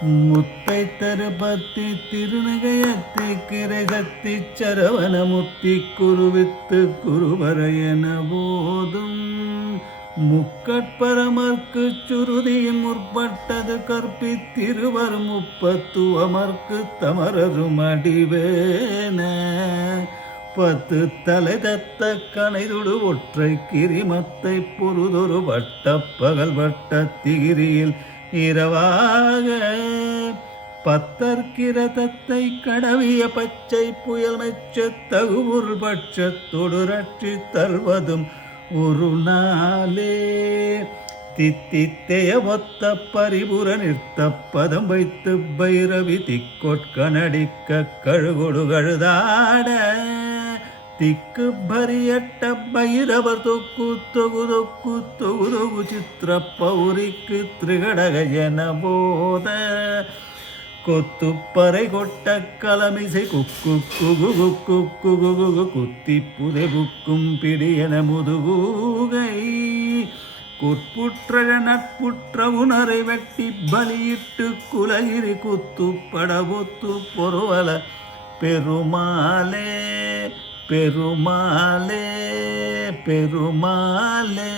முத்தை தருபத்தி திருநகையத்தி கிரை சக்தி சரவண முத்தி குருவித்து குருவரையன போதும் முக்கட்பரமர்க்கு சுருதியின் முற்பட்டது கற்பித்திருவர் முப்பத்துவமர்க்கு தமரரும் அடிவேன பத்து தலை தத்த கனைதுடு ஒற்றை கிரிமத்தை பொருதொரு வட்ட பகல் வட்ட திகிரியில் இரவாக பத்தற்கிரதத்தை கடவிய பச்சை புயல் மெச்ச தகுபொருள் பட்சத்தொடு ரட்சி தல்வதும் ஒரு நாளே தித்தித்தைய ஒத்த பரிபுர நிறுத்த பதம் வைத்து பைரவி திக்கொட்கனடிக்க கழுகொடு கழுதாட திக்கு பரியட்ட பைரவர் தொக்கு தொகு தொக்கு தொகு தொகு சித்திர பௌரிக்கு திரிகடகயன போத கொத்துப்பறை கொட்ட கலமிசை குக்கு குகு குக்கு குகு குகு குத்தி புதை புக்கும் பிடியன முதுகூகை குட்புற்ற நட்புற்ற உணரை வெட்டி பலியிட்டு குலகிரி குத்து படபொத்து பொருவல பெருமாளே பெருமாளே பெருமாளே.